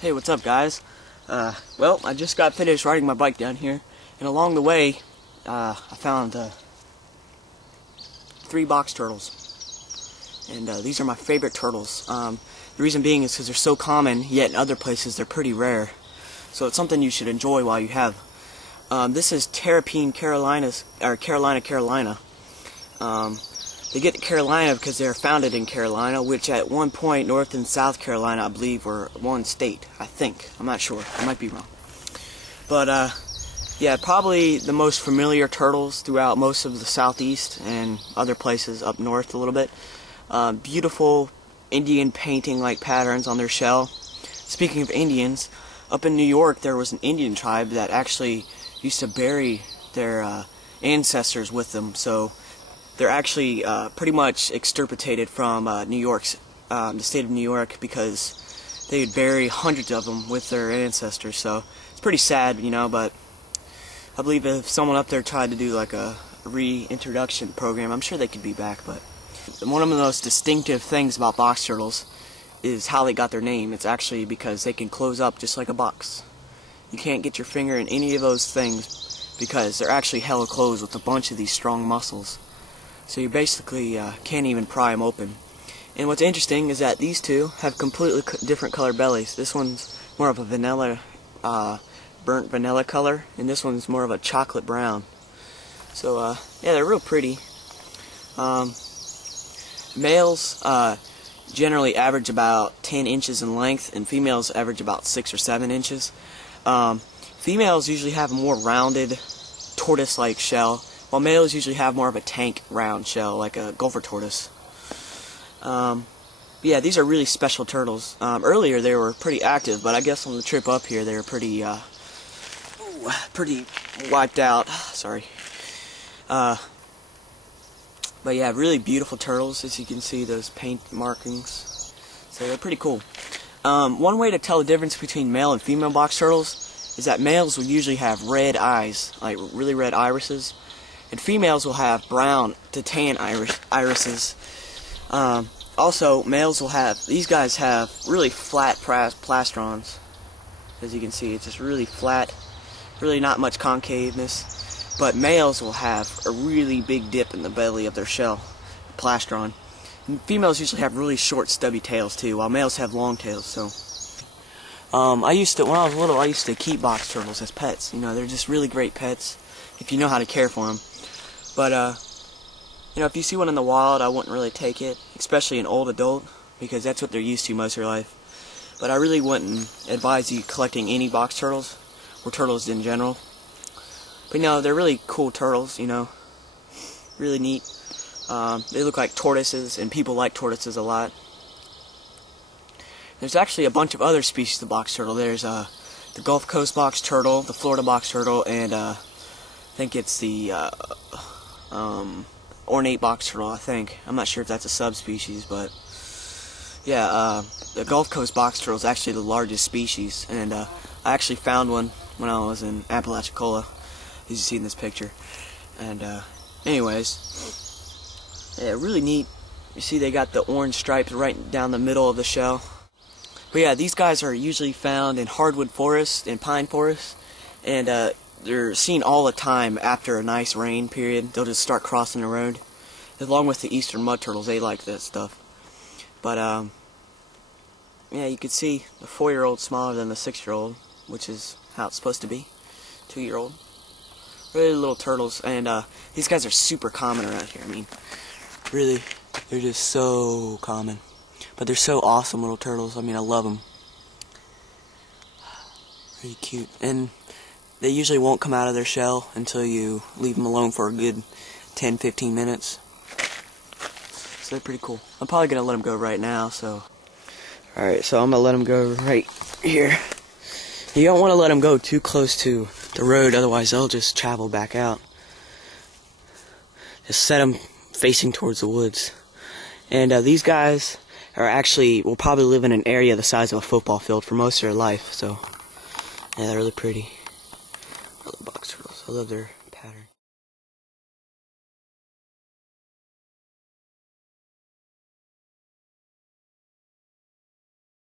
Hey, what's up, guys? Well, I just got finished riding my bike down here, and along the way, I found 3 box turtles, and these are my favorite turtles. The reason being is because they're so common, yet in other places they're pretty rare. So it's something you should enjoy while you have. This is Terrepene, Carolina. They get Carolina because they are founded in Carolina, which at one point North and South Carolina, I believe, were one state. I think. I'm not sure. I might be wrong. But yeah, probably the most familiar turtles throughout most of the southeast and other places up north a little bit. Beautiful Indian painting-like patterns on their shell. Speaking of Indians, up in New York there was an Indian tribe that actually used to bury their ancestors with them. So they're actually pretty much extirpated from New York's, the state of New York, because they would bury hundreds of them with their ancestors. So it's pretty sad, you know, but I believe if someone up there tried to do like a reintroduction program, I'm sure they could be back. But one of the most distinctive things about box turtles is how they got their name. It's actually because they can close up just like a box. You can't get your finger in any of those things because they're actually hella closed with a bunch of these strong muscles. So you basically can't even pry them open. And what's interesting is that these two have completely different color bellies. This one's more of a vanilla, burnt vanilla color, and this one's more of a chocolate brown. So yeah, they're real pretty. Males generally average about 10 inches in length, and females average about 6 or 7 inches. Females usually have a more rounded, tortoise-like shell, while males usually have more of a tank round shell, like a gopher tortoise. Yeah, these are really special turtles. Earlier they were pretty active, but I guess on the trip up here they were pretty wiped out. Sorry. But yeah, really beautiful turtles, as you can see, those paint markings. So they're pretty cool. One way to tell the difference between male and female box turtles is that males will usually have red eyes, like really red irises, and females will have brown to tan irises. Also, males will have, these guys have really flat plastrons. As you can see, it's just really flat, really not much concaveness. But males will have a really big dip in the belly of their shell, plastron. And females usually have really short, stubby tails too, while males have long tails. So, when I was little, I used to keep box turtles as pets. You know, they're just really great pets if you know how to care for them. But, you know, if you see one in the wild, I wouldn't really take it, especially an old adult, because that's what they're used to most of their life. But I really wouldn't advise you collecting any box turtles, or turtles in general. But, you know, they're really cool turtles, you know, really neat. They look like tortoises, and people like tortoises a lot. There's actually a bunch of other species of box turtle. There's the Gulf Coast box turtle, the Florida box turtle, and I think it's the ornate box turtle, I think. I'm not sure if that's a subspecies, but yeah, the Gulf Coast box turtle is actually the largest species, and I actually found one when I was in Apalachicola, as you see in this picture. And anyways, yeah, really neat. You see they got the orange stripes right down the middle of the shell. But yeah, these guys are usually found in hardwood forests and pine forests, and they're seen all the time after a nice rain period. They'll just start crossing the road. Along with the eastern mud turtles, they like that stuff. But yeah, you can see the 4-year-old smaller than the 6-year-old, which is how it's supposed to be. 2-year-old, really little turtles, and these guys are super common around here. I mean, really, they're just so common. But they're so awesome little turtles. I mean, I love them. Pretty cute, and they usually won't come out of their shell until you leave them alone for a good 10-15 minutes. So they're pretty cool. I'm probably going to let them go right now, so. Alright, so I'm going to let them go right here. You don't want to let them go too close to the road, otherwise they'll just travel back out. Just set them facing towards the woods. And these guys are actually, will probably live in an area the size of a football field for most of their life, so. Yeah, they're really pretty. I love box turtles. I love their pattern.